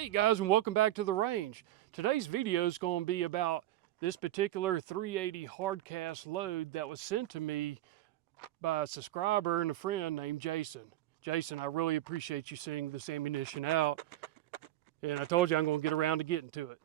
Hey guys, and welcome back to the range. Today's video is going to be about this particular 380 Hardcast load that was sent to me by a subscriber and a friend named Jason. Jason, I really appreciate you sending this ammunition out, and I told you I'm going to get around to getting to it.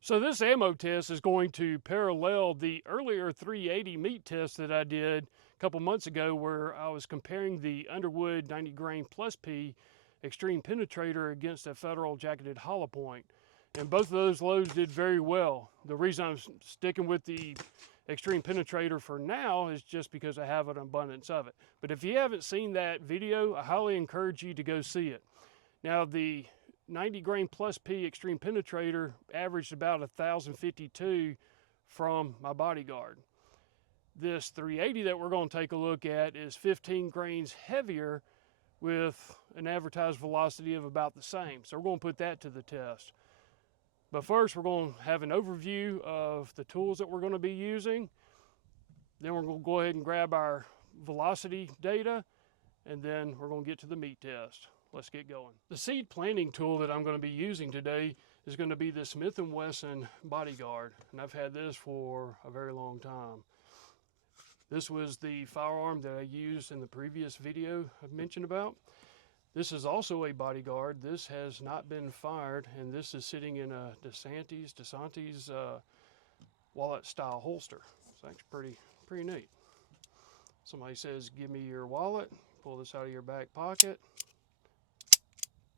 So this ammo test is going to parallel the earlier 380 meat test that I did a couple months ago, where I was comparing the Underwood 90 grain plus P extreme penetrator against a Federal jacketed hollow point, and both of those loads did very well. The reason I'm sticking with the extreme penetrator for now is just because I have an abundance of it. But if you haven't seen that video, I highly encourage you to go see it. Now, the 90 grain plus P extreme penetrator averaged about 1,052 from my bodyguard. This 380 that we're going to take a look at is 15 grains heavier with an advertised velocity of about the same. So we're going to put that to the test. But first, we're going to have an overview of the tools that we're going to be using. Then we're going to go ahead and grab our velocity data, and then we're going to get to the meat test. Let's get going. The seed planting tool that I'm going to be using today is going to be the Smith & Wesson Bodyguard, and I've had this for a very long time. This was the firearm that I used in the previous video I mentioned about. This is also a bodyguard. This has not been fired, and this is sitting in a DeSantis wallet style holster. It's actually pretty neat. Somebody says, "Give me your wallet." Pull this out of your back pocket.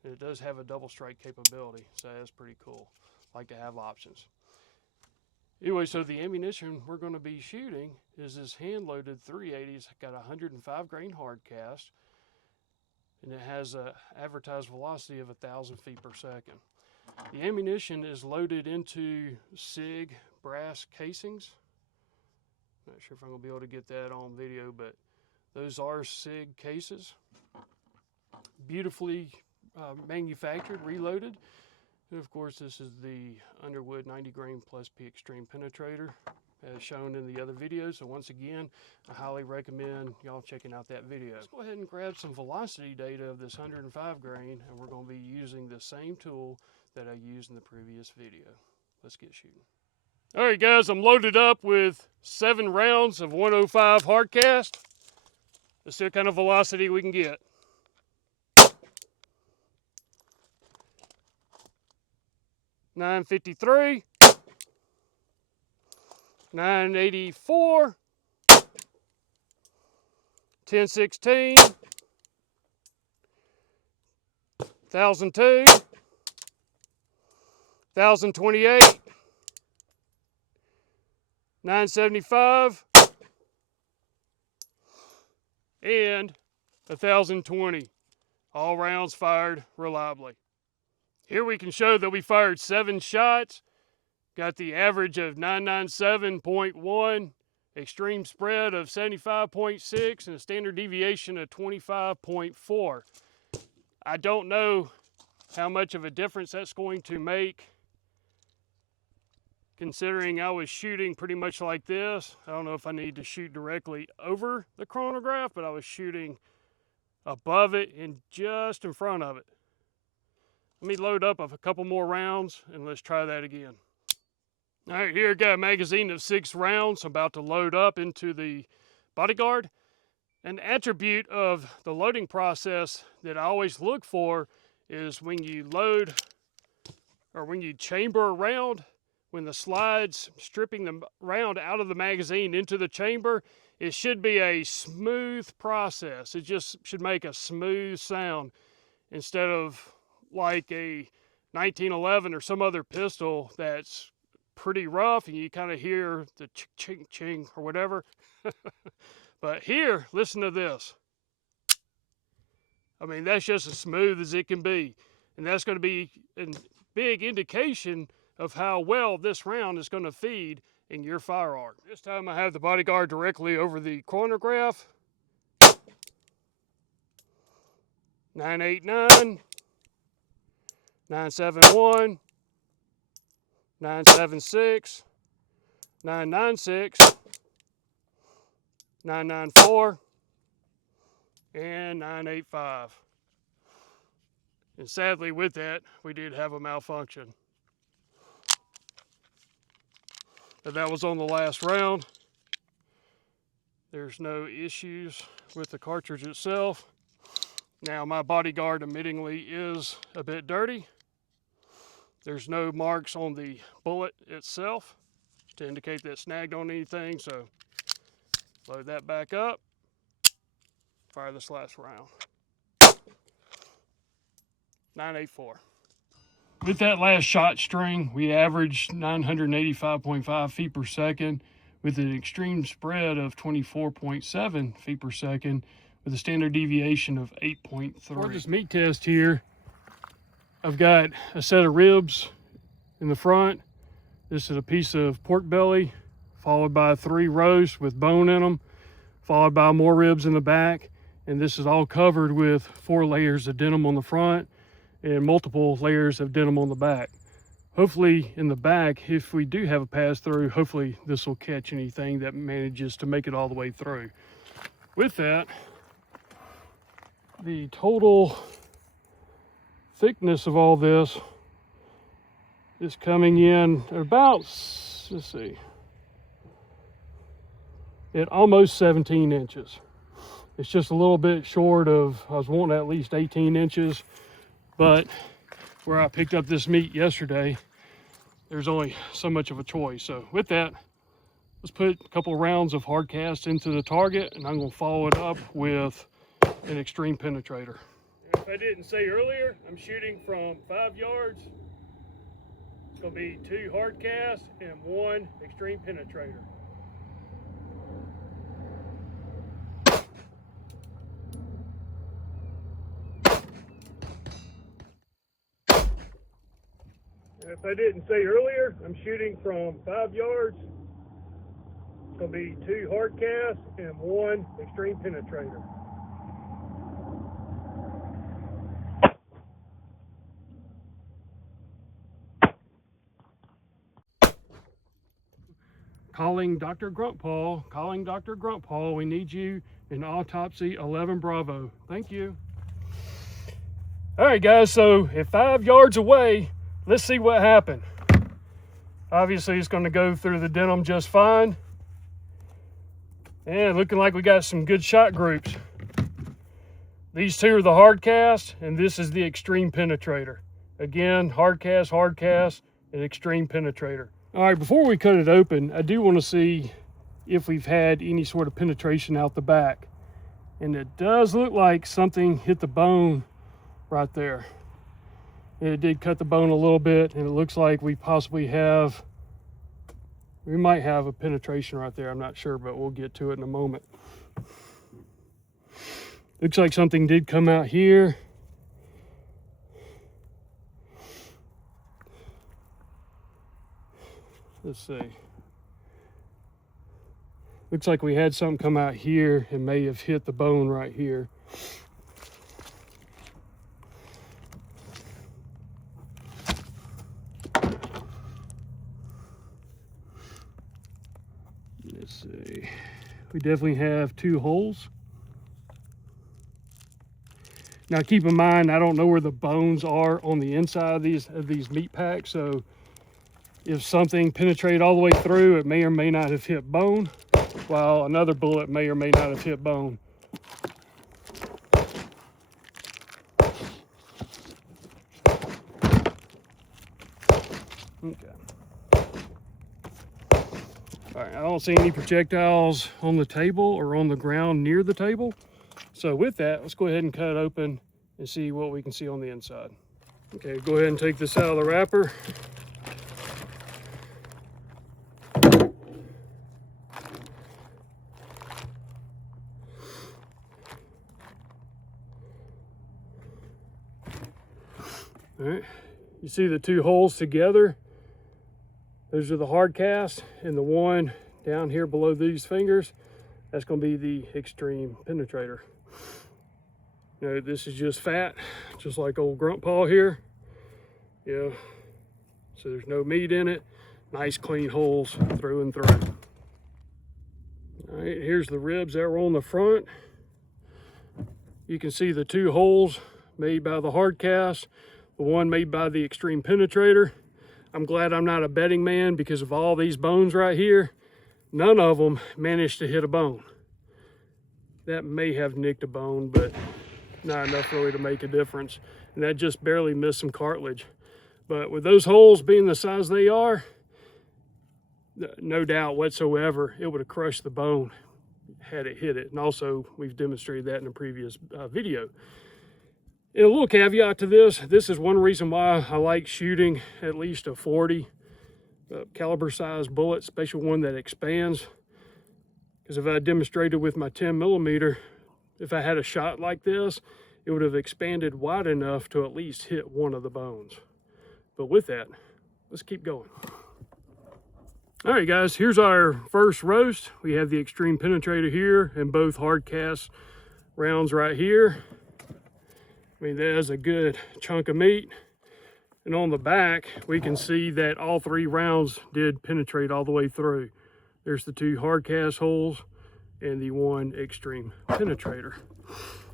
And it does have a double strike capability, so that's pretty cool. Like to have options. Anyway, so the ammunition we're going to be shooting is this hand-loaded 380. It's got a 105 grain hard cast, and it has an advertised velocity of 1,000 feet per second. The ammunition is loaded into SIG brass casings. Not sure if I'm going to be able to get that on video, but those are SIG cases. Beautifully manufactured, reloaded. And of course, this is the Underwood 90 grain plus P extreme penetrator, as shown in the other videos. So once again, I highly recommend y'all checking out that video. Let's go ahead and grab some velocity data of this 105 grain, and we're going to be using the same tool that I used in the previous video. Let's get shooting. All right, guys, I'm loaded up with 7 rounds of 105 Hardcast. Let's see what kind of velocity we can get. 953, 984, 1016, 1002, 1028, 975, and 1020. All rounds fired reliably. Here we can show that we fired 7 shots, got the average of 997.1, extreme spread of 75.6, and a standard deviation of 25.4. I don't know how much of a difference that's going to make, considering I was shooting pretty much like this. I don't know if I need to shoot directly over the chronograph, but I was shooting above it and just in front of it. Let me load up a couple more rounds, and let's try that again. All right, here I got a magazine of 6 rounds about to load up into the bodyguard. An attribute of the loading process that I always look for is when you load, or when you chamber a round, when the slide's stripping the round out of the magazine into the chamber, it should be a smooth process. It just should make a smooth sound instead of like a 1911 or some other pistol that's pretty rough and you kind of hear the ching ching or whatever. But here, listen to this. I mean, that's just as smooth as it can be, and that's going to be a big indication of how well this round is going to feed in your firearm. This time I have the bodyguard directly over the chronograph. 989, 971, 976, 996, 994, and 985. And sadly with that, we did have a malfunction. But that was on the last round. There's no issues with the cartridge itself. Now my bodyguard admittingly is a bit dirty. There's no marks on the bullet itself to indicate that it snagged on anything, so load that back up, fire this last round. 984. With that last shot string, we averaged 985.5 feet per second with an extreme spread of 24.7 feet per second with a standard deviation of 8.3. For this meat test here, I've got a set of ribs in the front. This is a piece of pork belly, followed by 3 roasts with bone in them, followed by more ribs in the back. And this is all covered with 4 layers of denim on the front and multiple layers of denim on the back. Hopefully in the back, if we do have a pass through, hopefully this will catch anything that manages to make it all the way through. With that, the total thickness of all this is coming in at about, let's see, at almost 17 inches. It's just a little bit short of, I was wanting at least 18 inches, but where I picked up this meat yesterday, there's only so much of a choice. So with that, let's put a couple of rounds of Hardcast into the target, and I'm going to follow it up with an extreme penetrator. If I didn't say earlier, I'm shooting from 5 yards. It's going to be 2 Hardcast and 1 extreme penetrator. If I didn't say earlier, I'm shooting from 5 yards. It's going to be 2 Hardcast and 1 extreme penetrator. Calling Dr. Gruntpaw, calling Dr. Gruntpaw, we need you in autopsy 11 Bravo. Thank you. All right, guys, so at 5 yards away, let's see what happened. Obviously, it's going to go through the denim just fine. And looking like we got some good shot groups. These 2 are the Hardcast, and this is the extreme penetrator. Again, Hardcast, and extreme penetrator. All right, before we cut it open, I do want to see if we've had any sort of penetration out the back. And it does look like something hit the bone right there. It did cut the bone a little bit, and it looks like we might have a penetration right there. I'm not sure, but we'll get to it in a moment. Looks like something did come out here. Let's see. Looks like we had something come out here and may have hit the bone right here. Let's see. We definitely have 2 holes. Now keep in mind, I don't know where the bones are on the inside of these meat packs, so if something penetrated all the way through, it may or may not have hit bone, while another bullet may or may not have hit bone. Okay. All right, I don't see any projectiles on the table or on the ground near the table. So with that, let's go ahead and cut it open and see what we can see on the inside. Okay, go ahead and take this out of the wrapper. All right, you see the 2 holes together. Those are the Hardcast, and the one down here below these fingers, that's going to be the extreme penetrator. Now, this is just fat, just like old Gruntpaw here. Yeah, so there's no meat in it. Nice clean holes through and through. All right, here's the ribs that were on the front. You can see the 2 holes made by the Hardcast, the one made by the Extreme Penetrator. I'm glad I'm not a betting man because of all these bones right here, none of them managed to hit a bone. That may have nicked a bone, but not enough really to make a difference. And that just barely missed some cartilage. But with those holes being the size they are, no doubt whatsoever, it would have crushed the bone had it hit it. And also, we've demonstrated that in a previous video. And a little caveat to this is one reason why I like shooting at least a 40 caliber size bullet, especially one that expands. Because if I demonstrated with my 10 millimeter, if I had a shot like this, it would have expanded wide enough to at least hit one of the bones. But with that, let's keep going. All right, guys, here's our first roast. We have the Extreme Penetrator here and both Hardcast rounds right here. I mean, that is a good chunk of meat. And on the back, we can see that all 3 rounds did penetrate all the way through. There's the 2 Hardcast holes and the 1 Extreme Penetrator.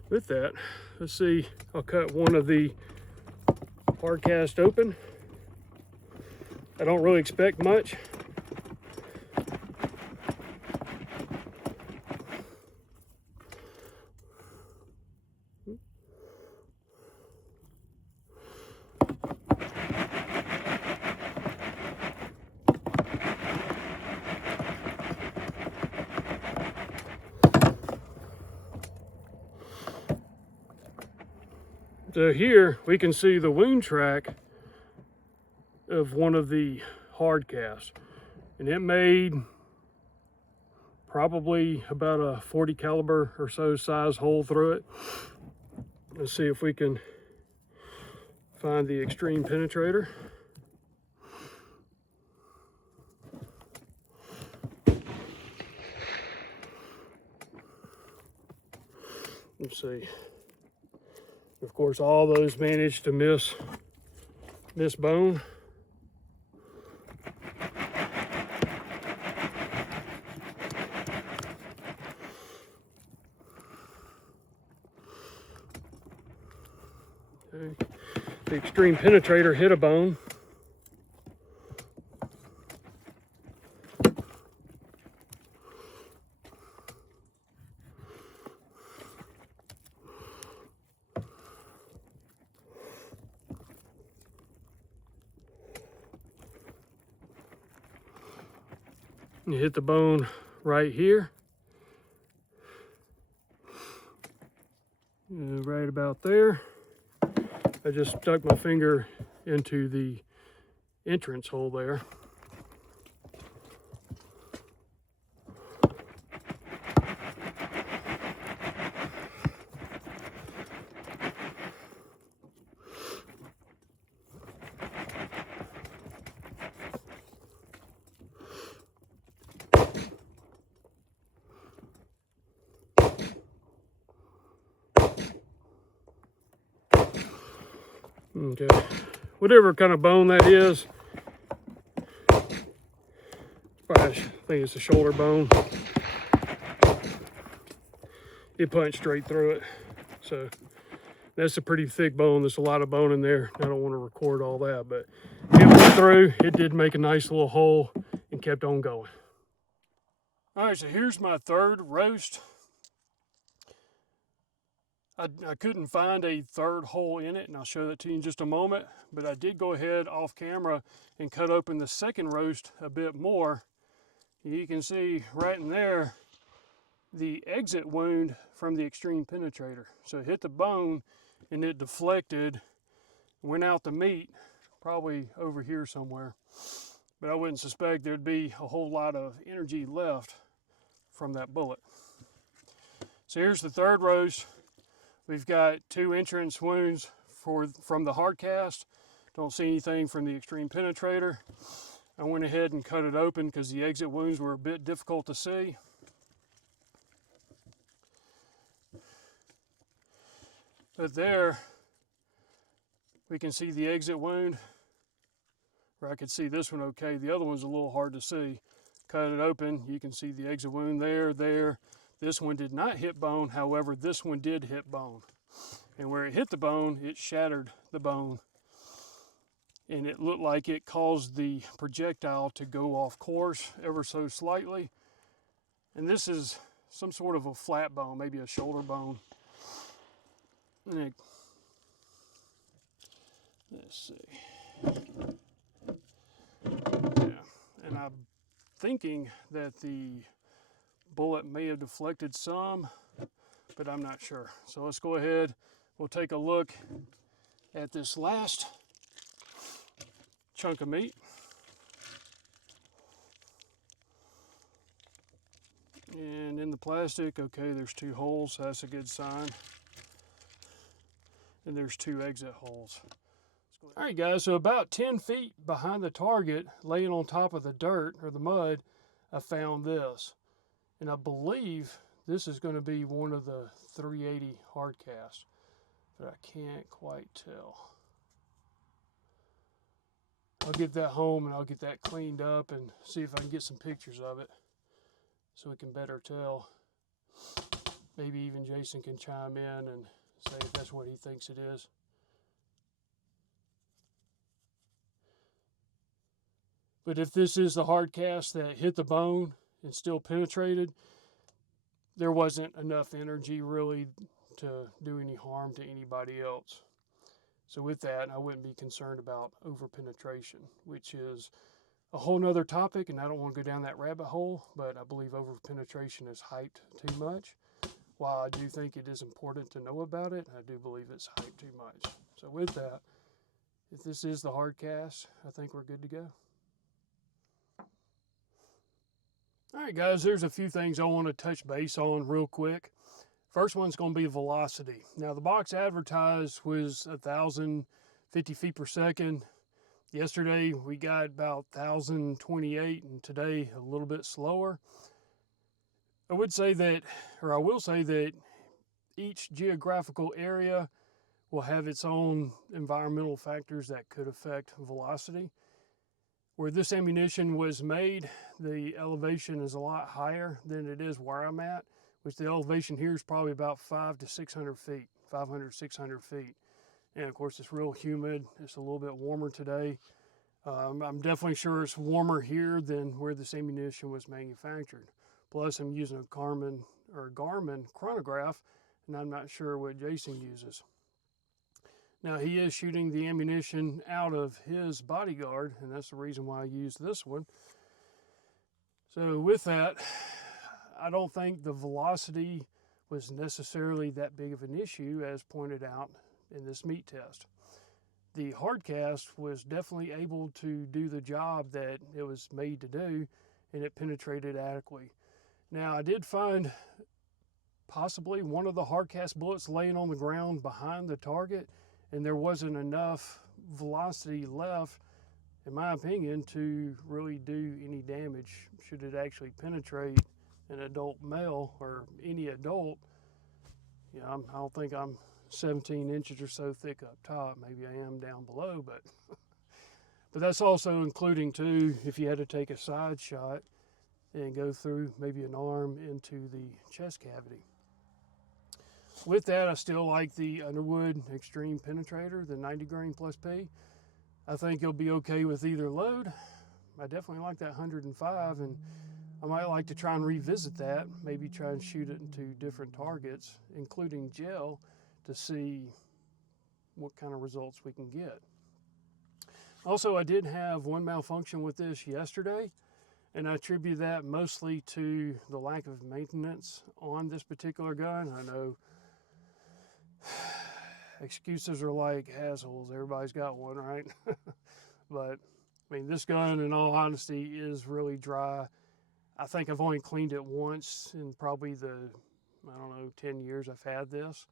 With that, let's see, I'll cut one of the Hardcast open. I don't really expect much. So here we can see the wound track of one of the Hardcasts, and it made probably about a 40 caliber or so size hole through it. Let's see if we can find the Extreme Penetrator. Let's see. Of course, all those managed to miss bone. Okay. The Extreme Penetrator hit a bone. You hit the bone right here, right about there. I just stuck my finger into the entrance hole there. Okay, whatever kind of bone that is, I think it's a shoulder bone. It punched straight through it. So that's a pretty thick bone. There's a lot of bone in there. I don't want to record all that, but it went through. It did make a nice little hole and kept on going. All right, so here's my third roast. I couldn't find a third hole in it, and I'll show that to you in just a moment, but I did go ahead off camera and cut open the second roast a bit more. You can see right in there the exit wound from the Extreme Penetrator. So it hit the bone and it deflected, went out the meat, probably over here somewhere. But I wouldn't suspect there'd be a whole lot of energy left from that bullet. So here's the third roast. We've got 2 entrance wounds from the Hardcast. Don't see anything from the Extreme Penetrator. I went ahead and cut it open because the exit wounds were a bit difficult to see. But there, we can see the exit wound, or I could see this one okay. The other one's a little hard to see. Cut it open, you can see the exit wound there. This one did not hit bone, however, this one did hit bone. And where it hit the bone, it shattered the bone. And it looked like it caused the projectile to go off course ever so slightly. And this is some sort of a flat bone, maybe a shoulder bone. And let's see. Yeah, and I'm thinking that the bullet may have deflected some, but I'm not sure. So let's go ahead. We'll take a look at this last chunk of meat. And in the plastic, okay, there's 2 holes, so that's a good sign. And there's 2 exit holes. All right, guys, so about 10 feet behind the target, laying on top of the dirt or the mud, I found this. And I believe this is going to be one of the 380 Hardcasts, but I can't quite tell. I'll get that home and I'll get that cleaned up and see if I can get some pictures of it so we can better tell. Maybe even Jason can chime in and say if that's what he thinks it is. But if this is the Hardcast that hit the bone and still penetrated, there wasn't enough energy really to do any harm to anybody else. So with that, I wouldn't be concerned about over-penetration, which is a whole nother topic, and I don't want to go down that rabbit hole, but I believe over-penetration is hyped too much. While I do think it is important to know about it, I do believe it's hyped too much. So with that, if this is the Hardcast, I think we're good to go. All right, guys, there's a few things I want to touch base on real quick. First one's going to be velocity. Now, the box advertised was 1,050 feet per second. Yesterday, we got about 1,028, and today a little bit slower. I will say that each geographical area will have its own environmental factors that could affect velocity. Where this ammunition was made, the elevation is a lot higher than it is where I'm at, which the elevation here is probably about 500 to 600 feet, 500, 600 feet. And of course, it's real humid. It's a little bit warmer today. I'm definitely sure it's warmer here than where this ammunition was manufactured. Plus, I'm using a Garmin chronograph, and I'm not sure what Jason uses. Now, he is shooting the ammunition out of his bodyguard, and that's the reason why I used this one. So with that, I don't think the velocity was necessarily that big of an issue, as pointed out in this meat test. The Hardcast was definitely able to do the job that it was made to do, and it penetrated adequately. Now, I did find possibly one of the Hardcast bullets laying on the ground behind the target, and there wasn't enough velocity left, in my opinion, to really do any damage should it actually penetrate an adult male or any adult. You know, I don't think I'm 17 inches or so thick up top. Maybe I am down below, but that's also including too if you had to take a side shot and go through maybe an arm into the chest cavity. With that, I still like the Underwood Extreme Penetrator, the 90 grain plus P. I think it'll be okay with either load. I definitely like that 105, and I might like to try and revisit that, maybe try and shoot it into different targets, including gel, to see what kind of results we can get. Also, I did have one malfunction with this yesterday, and I attribute that mostly to the lack of maintenance on this particular gun. I know excuses are like assholes. Everybody's got one, right? But, I mean, this gun, in all honesty, is really dry. I think I've only cleaned it once in probably the, 10 years I've had this.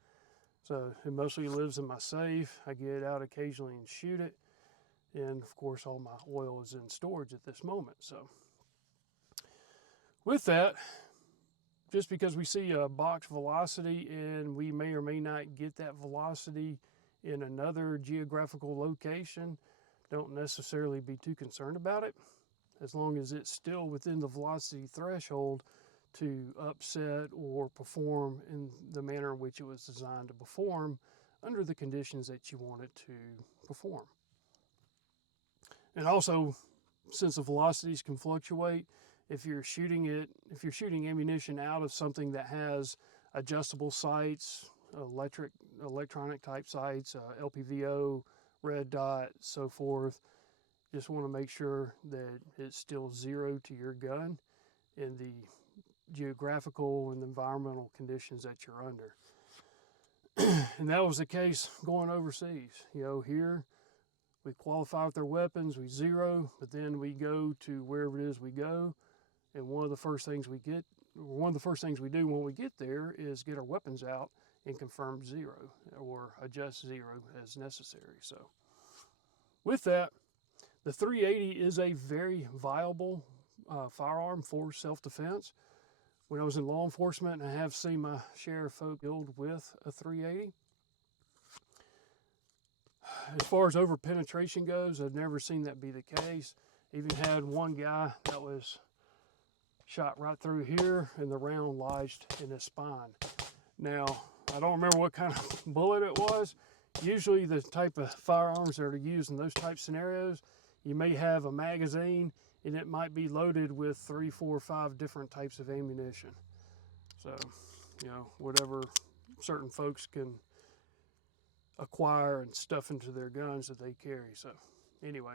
So it mostly lives in my safe. I get it out occasionally and shoot it. And, of course, all my oil is in storage at this moment. So with that, just because we see a box velocity and we may or may not get that velocity in another geographical location, don't necessarily be too concerned about it. As long as it's still within the velocity threshold to upset or perform in the manner in which it was designed to perform, under the conditions that you want it to perform. And also, since the velocities can fluctuate, if you're shooting ammunition out of something that has adjustable sights, electronic type sights, LPVO, red dot, so forth, just want to make sure that it's still zero to your gun in the geographical and environmental conditions that you're under. And that was the case going overseas. Here we qualify with our weapons, we zero, but then we go to wherever it is we go, and one of the first things we do when we get there is get our weapons out and confirm zero or adjust zero as necessary. So with that, the 380 is a very viable firearm for self-defense. When I was in law enforcement, I have seen my share of folk killed with a 380. As far as over penetration goes, I've never seen that be the case. Even had one guy that was shot right through here and the round lodged in his spine. Now, I don't remember what kind of bullet it was. Usually the type of firearms that are used in those type scenarios, you may have a magazine and it might be loaded with 3, 4, 5 different types of ammunition. So, whatever certain folks can acquire and stuff into their guns that they carry. So anyway,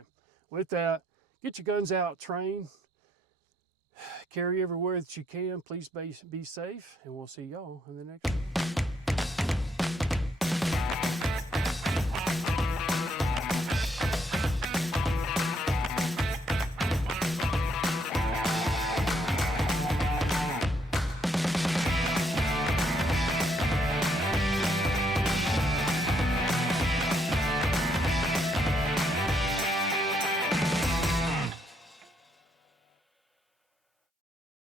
with that, get your guns out, train, carry everywhere that you can. Please be safe, and we'll see y'all in the next video.